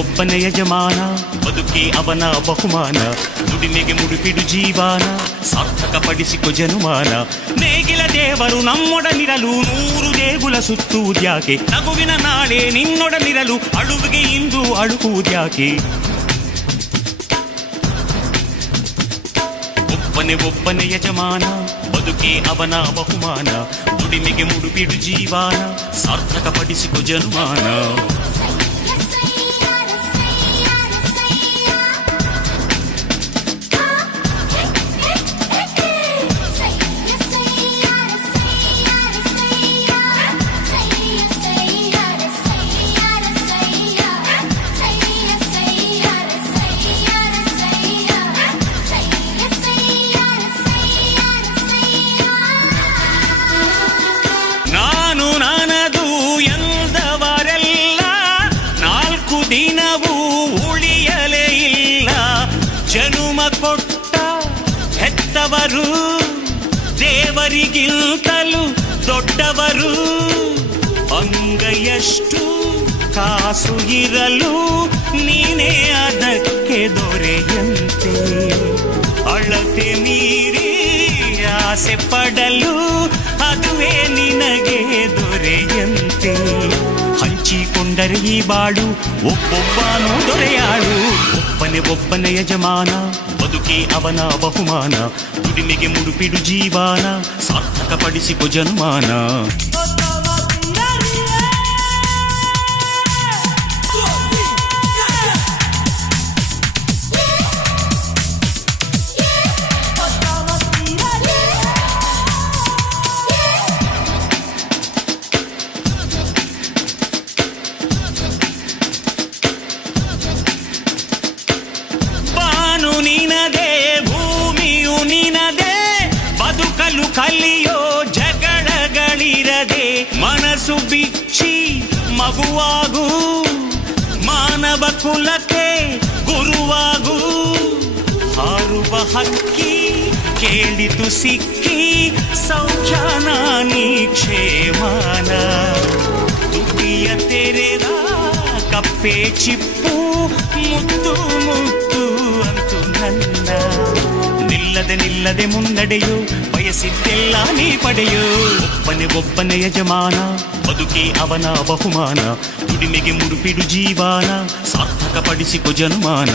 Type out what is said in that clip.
ಒಬ್ಬನೇ ಯಜಮಾನ, ಬದುಕೇ ಅವನ ಬಹುಮಾನ. ದುಡಿಮೆಗೆ ಮುಡುಪಿಡು ಜೀವನ, ಸಾರ್ಥಕಪಡಿಸಿಕೊ ಜನುಮಾನ. ನೇಗಿಲ ದೇವರು ನಮ್ಮೊಡನಿರಲು, 100 ದೇಗುಲ ಸುತ್ತುವುದ್ಯಾಕೆ? ನಗುವಿನ ನಾಳೆ ನಿನ್ನೊಡನಿರಲು, ಅಳುವಿಗೆ ಇಂದು ಅಳುವುದ್ಯಾಕೆ? ಒಬ್ಬನೇ ಯಜಮಾನ, ಬದುಕೇ ಅವನ ಬಹುಮಾನ. ದುಡಿಮೆಗೆ ಮುಡುಪಿಡು ಜೀವನ, ಸಾರ್ಥಕಪಡಿಸಿಕೊ ಜನುಮಾನ. ದಿನವೂ ಉಳಿಯಲೇ ಇಲ್ಲ, ಜನುಮ ಕೊಟ್ಟ ಹೆತ್ತವರು ದೇವರಿಗಿಂತಲೂ ದೊಡ್ಡವರು. ಅಂಗೈಯಷ್ಟು ಕಾಸು ಇರಲು ನೀನೇ ಅದಕ್ಕೆ ದೊರೆಯಂತೆ. ಅಳತೆ ಮೀರಿ ಆಸೆ ಪಡಲು ಅದುವೇ ನಿನಗೆ ದೊರೆಯಂತೆ. ಹಂಚಿಕೊಂಡರೆ ಈ ಬಾಳು ಒಬ್ಬೊಬ್ಬನು ದೊರೆಯಾಳು. ಒಬ್ಬನೇ ಯಜಮಾನ, ಬದುಕೇ ಅವನ ಬಹುಮಾನ. ದುಡಿಮೆಗೆ ಮುಡುಪಿಡು ಜೀವನ, ಸಾರ್ಥಕಪಡಿಸಿಕೊ ಜನುಮಾನ. ನಿನದೇ ಭೂಮಿಯು ನಿನದೇ, ಬದುಕಲು ಕಲಿಯೋ ಜಗಳಗಳಿರದೆ. ಮನಸ್ಸು ಬಿಚ್ಚಿ ಮಗುವಾಗು, ಮಾನವ ಕುಲಕ್ಕೆ ಗುರುವಾಗು. ಹಾರುವ ಹಕ್ಕಿ ಕೇಳಿತು ಸಿಕ್ಕಿ, ಸೌಖ್ಯಾನ ನೀ ಕ್ಷೇಮಾನ. ತುಟಿಯ ತೆರೆದ ಕಪ್ಪೆ ಚಿಪ್ಪು, ಮುತ್ತು ಮುತ್ತು ಅಂತು ನನ್ನ. ನಿಲ್ಲದೆ ಮುನ್ನಡೆಯೋ, ಬಯಸಿದ್ದೆಲ್ಲ ನೀ ಪಡೆಯೋ. ಒಬ್ಬನೇ ಯಜಮಾನ, ಬದುಕೇ ಅವನ ಬಹುಮಾನ. ದುಡಿಮೆಗೆ ಮುಡುಪಿಡು ಜೀವನ, ಸಾರ್ಥಕಪಡಿಸಿಕೊ ಜನುಮಾನ.